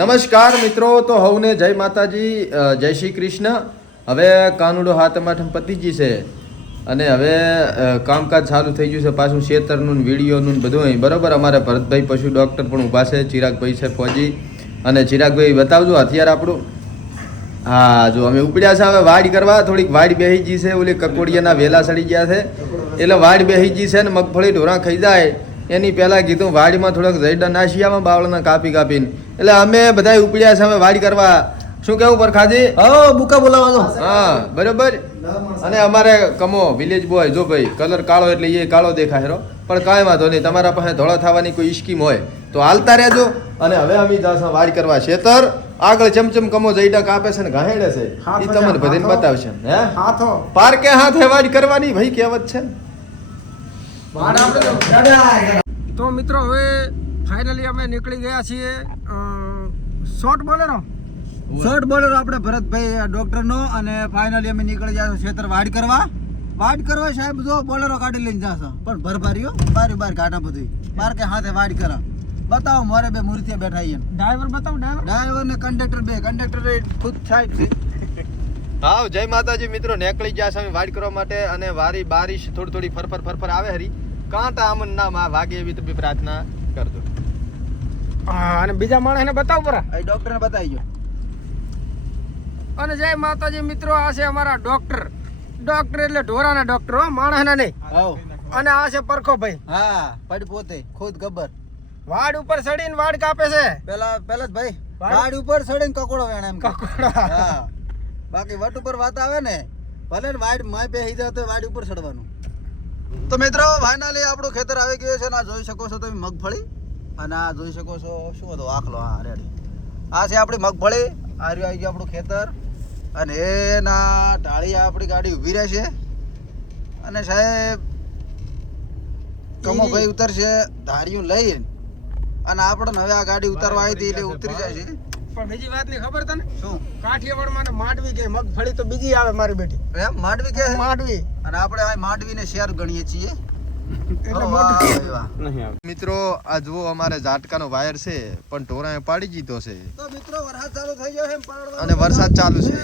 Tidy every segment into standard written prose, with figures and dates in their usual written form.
નમસ્કાર મિત્રો, તો હવને જય માતાજી, જય શ્રી કૃષ્ણ. હવે કાનુડો હાથમાં પતિજી છે અને હવે કામકાજ ચાલુ થઈ ગયું છે પાછું ખેતરનું વિડીયોનું બધું. બરોબર, અમારે ભરતભાઈ પશુ ડૉક્ટર પણ ઊભા છે, ચિરાગભાઈ છે ફોજી. અને ચિરાગભાઈ બતાવજો હથિયાર આપણું. હા જો અમે ઉપડ્યા છે હવે વાડ કરવા. થોડીક વાડ બેહી ગઈ છે, ઓલી કકોડિયાના વેલા સડી ગયા છે એટલે વાડ બેહી ગઈ છે ને મગફળી ઢોરા ખાઈ જાય એની પહેલાં કીધું વાડીમાં થોડાક જઈડા નાશિયામાં બાવળના કાપીને એટલે અમે બધા ઉપડ્યા છે હવે વાડ કરવા. શું કેવું પરખાજી? બુકા બોલાવવાનો. હા બરોબર. અને અમારે કમો વિલેજ બોય જો ભાઈ કલર કાળો એટલે એ કાળો દેખાય રો, પણ કાંઈ વાંધો નહીં. તમારા પાસે ધોળા થવાની કોઈ સ્કીમ હોય તો હાલતા રહેજો. અને હવે અમે જાશું વાડ કરવા ખેતર. આગળ ચમચમ કમો જઈડા કાપે છે ને ઘાહેડે છે, એ તમને બધાને બતાવશે. હે હાથો પાર્કે હાથે વાડ કરવાની ભાઈ કહેવત છે. તો મિત્રો હવે ફાઇનલી અમે નીકળી ગયા છીએ શોર્ટ બોલેરો આપણે ભરતભાઈ ડોક્ટર નો. અને ફાઇનલી અમે નીકળી ગયા ખેતર વાડ કરવા સાહેબ. જો બોલેરો કાઢી લઈને જાશો પણ ભરભારીઓ બારી બાર કાઢા બધી બાર કે હાથે વાડ કરા. બતાવો મારે બે મૂર્તિયા બેઠા અહીંયા. ડ્રાઈવર બતાવો. ડ્રાઈવર ને કંડક્ટર ખુદ સાહેબ છે. હા જય માતાજી મિત્રો, નીકળી ગયા છે વાડ કરવા માટે. અને વારી બારીશ થોડી ફરફર આવે હરી કાંટા આમન ના માં વાગે એવી તમે પ્રાર્થના કરજો. અને બીજા માણસને બતાવ પરા. આ ડોક્ટર ને બતાવી ગયો. અને જય માતાજી મિત્રો, આ છે અમારા ડોક્ટર એટલે ઢોરાના ડોક્ટર હો, માણસના નહીં. અને આ છે પરખો ભાઈ. હા પડ પોતે ખુદ ગબ્બર વાડ ઉપર ચડીને વાડ કાપે છે. પેલા જ ભાઈ વાડ ઉપર ચડીને કકોડો વેણ એમ કકોડા. હા બાકી વટ ઉપર વાત આવે ને ભલે ને વાડ માય બેહી જાય તો વાડ ઉપર ચડવાનું. તો મિત્રો ફાઇનલી આપણું ખેતર આવી ગયું છે. આ જોઈ શકો છો તમે મગફળી, અને આ જોઈ શકો છો શું હતો આખલો. હા રેડી, આ છે આપણી મગફળી. આ રહ્યું આવી ગયું આપણું ખેતર. અને એના ઢાળીયા આપણી ગાડી ઊભી રહેશે. અને સાહેબ કમો ભાઈ ઉતરશે ધારિયું લઈને. અને આપણે હવે આ ગાડી ઉતારવા આવી હતી એટલે ઉતરી જાય છે. પણ બીજી વાત ની ખબર તને? શું? કાઠિયાવાડ માં માંડવી કે મગફળી તો બીજી આવે મારી બેટી. એમ માંડવી કે માંડવી. અને આપણે આ માંડવીને શેર ગણીએ છીએ. એટલે વાહ, મોટી વાહ. મિત્રો આ જુઓ અમારે ઝાટકાનો વાયર છે પણ ઢોરાએ પાડી જીતો છે. તો મિત્રો વરસાદ ચાલુ થઈ ગયો છે એમ પલળવાનું. અને વરસાદ ચાલુ છે.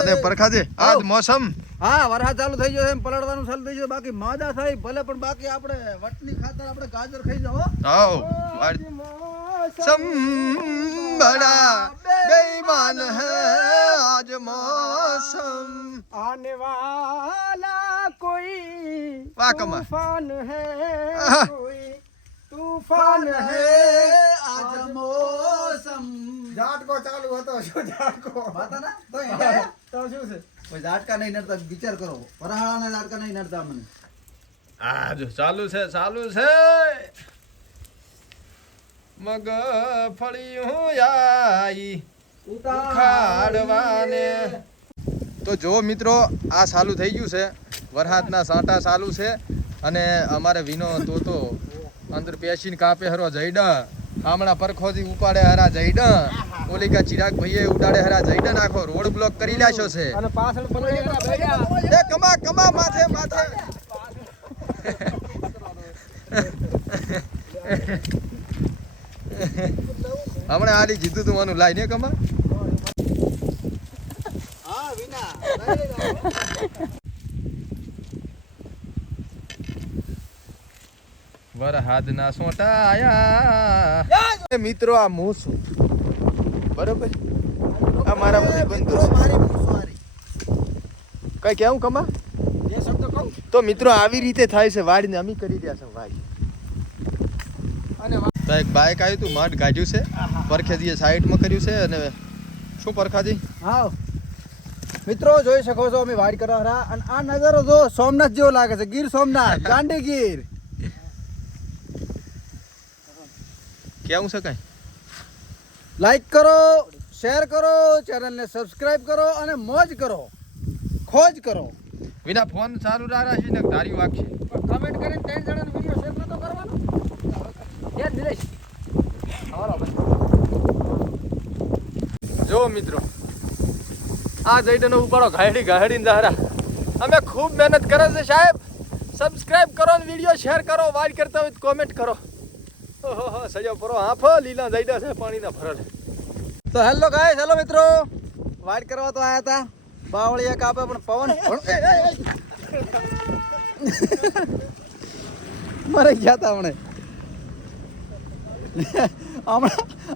અને પરખાજે આજ મોસમ. હા વરસાદ ચાલુ થઈ ગયો છે એમ પલળવાનું ચાલુ થઈ ગયું. બાકી માદા થાય ભલે પણ બાકી આપણે વટની ખાતર આપણે ગાજર ખાઈ જાવ. આવો मौसम बड़ा बेईमान है आज मौसम आने वाला कोई वाह कमाल तूफान है आहा। कोई तूफान है આજ મોસમ. ઝાટકો ચાલુ હતો. શું ઝાટકો માતા ના તો શું છે? કોઈ ઝાટકા નહીં નડતા. વિચાર કરો વરહાળાના ઝાટકા નહીં નડતા મને. આ જો ચાલુ છે મગફળી હું આઈ ઉખાડવાને. તો જો મિત્રો આ ચાલુ થઈ ગયું છે, વરસાદના સાંટા ચાલુ છે. અને અમારે વિનો તો અંદર પેશીને કાપે હરો જઈડા. હમણાં પરખોથી ઉપાડે હરા જઈડા. ઓલી કા ચિરાગ ભાઈએ ઉડાડે હરા જઈડા. નાખો રોડ બ્લોક કરી લાશો છે. અને પાછળ પણ એ કમા માથે હમણાં આલી જીતું તું માનું લાઈને કમા. હા વિના વરહાદના સોટા આયા. મિત્રો આ હું છું બરોબર. આ મારા બધી બંધુ છે. મારી મુસવારી કઈ કેવું કમા? જે શબ્દ કહું તો મિત્રો આવી રીતે થાય છે વાડીને અમે કરી રહ્યા છે વાડી. અને તો એક બાઇક આવ્યું હતું મઢ કાઢ્યું છે, પરખેજીએ સાઈડમાં કર્યું છે. અને શું પરખાજી? હા મિત્રો જોઈ શકો છો અમે વાડ કરવા રહ્યા. અને આ નજારો જો સોમનાથ જેવો લાગે છે. ગીર સોમનાથ ગાંડી ગીર. કેવું છે કઈ? લાઈક કરો, શેર કરો, ચેનલને સબસ્ક્રાઇબ કરો અને મોજ કરો, ખોજ કરો. વિના ફોન ચાલુ રાખી ને ધારી વાગશે. કમેન્ટ કરીને 3 જણાનો વિડિયો શેર નતો કરવાનો. એ દિલેશ હાલો ભાઈ. જો મિત્રો આ જઈડનો ઉપાડો ઘાડીને જહરા. અમે ખૂબ મહેનત કરે છે સાહેબ. સબસ્ક્રાઇબ કરો ને વિડિયો શેર કરો. વાડ કરતા હોય તો કોમેન્ટ કરો. ઓહો સજો પરો આફો લીલા જઈડા છે પાણીના ભરલ. તો હેલો ગાઈસ, હેલો મિત્રો, વાઇટ કરવા તો આયા હતા, બાવળિયા કાપે પણ પવન મરે ગયા હતા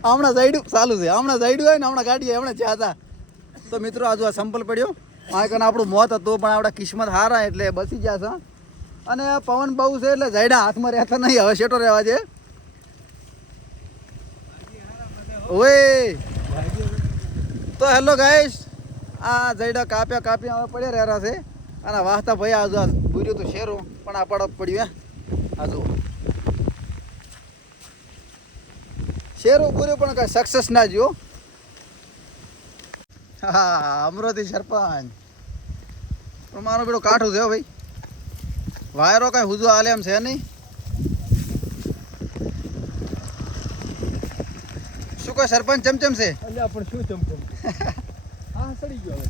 હમણાં જાયડું ચાલુ છે, હમણાં જાયડું હોય ને હમણાં ગાડી હમણાં જ્યાં હતા. તો મિત્રો આજુ આ સંપલ પડ્યો, આ કને આપણું મોત હતું પણ આપણા કિસ્મત હારા એટલે બચી ગયા છે. અને પવન બહુ છે એટલે જાયડા હાથમાં રહેતા નહીં, હવે શેટો રહેવા છે. ઓય તો હેલો ગાઈસ, આ જયડા કાપ્યા હવે પડ્યા રહ્યા છે. અને વાહતા ભાઈ આજુ આ બુર્યું તો શેરું પણ આ પડપ પડ્યું. આજુ શેરું બુર્યું પણ કઈ સક્સેસ ના જ્યો. હા અમરોથી સરપંચ પણ મારો બેડો કાઠું છે ભાઈ, વાયરો કઈ હુજુ હાલે એમ છે નહીં. શું કહે સરપંચ, ચમચમ છે?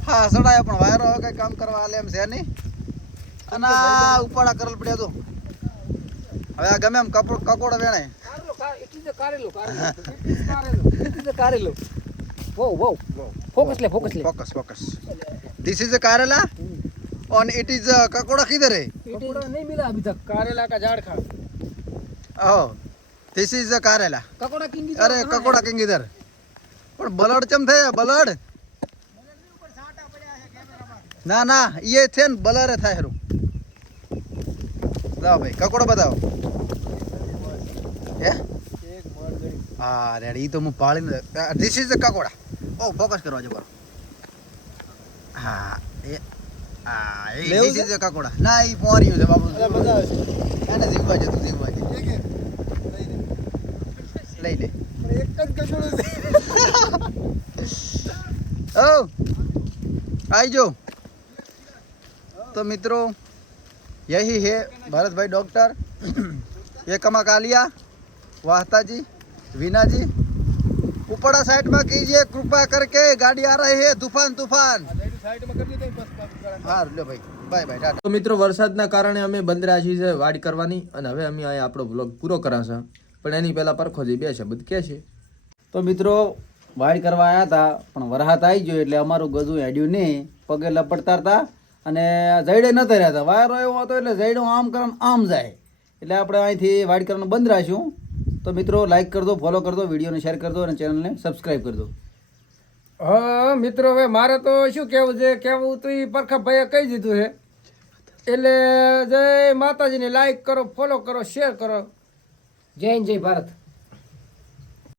હા સડાય પણ વાયરો હવે કઈ કામ કરવા હાલે એમ છે નહીં. અને આ ઉપાડા કરલ પડ્યા તો હવે આ ગમે એમ કકોડો વેણે focus. This is a Karela and it is a kakoda किधर है? नहीं मिला अभी तक, कारेला का झाड़ खा. Oh, this is a Karela. ककोड़ा किंग अरे ककोड़ा किंग इधर પણ બલડ ચમ થાય બલડ? ના એ છે ને બલરે થાય હેરું. જાઓ ભાઈ કકોડો બતાવો. હે હા રેડી, ઈ તો હું પાળીને ધીસ ઇઝ ધ કકોડા. ઓ ફોકસ કરવા જો કરો. હા એ હા એ ધીસ ઇઝ ધ કકોડા. ના ઈ પોર્યું છે બાપુ. મજા આવે છે એને જીવવા છે, તું જીવવા છે. લઈ લે एक ककोड़ा से. ओ आई जो. तो मित्रों यही है भरत भाई डॉक्टर, ये कमाकालिया, वाहता जी, वीना जी. ऊपड़ा साइड में कीजिए कृपा करके, गाड़ी आ रही है तूफान. हाँ लो भाई, बाय बाय टाटा. તો મિત્રો વરસાદના કારણે અમે બંધ રાખી છે વાડ કરવાની, અને હવે અમે અહીંયા આપણો વ્લોગ પૂરો કરાશે. પણ એની પહેલા પરખોજી બે શબ્દ કે છે. તો મિત્રો વાડ કરવા આવ્યા હતા પણ વરસાદ આવી ગયો એટલે અમારું ગજું હેડ્યું નહીં, પગે લપડતા હતા અને જઈડે નતા રહ્યા હતા. વાયરો એવો હતો એટલે જઈડો આમ કરે આમ જાય એટલે આપણે અહીંથી વાડ કરવાનું બંધ રાખ્યું. તો મિત્રો લાઈક કરી દો, ફોલો કરી દો, વિડીયોને શેર કરી દો અને ચેનલને સબસ્ક્રાઈબ કરી દો. હા મિત્રો, હવે મારે તો શું કહેવું છે, કહેવું તો એ પરખા ભાઈએ કહી દીધું છે. એટલે જય માતાજીને લાઈક કરો, ફોલો કરો, શેર કરો. જય હિન્દ, જય ભારત.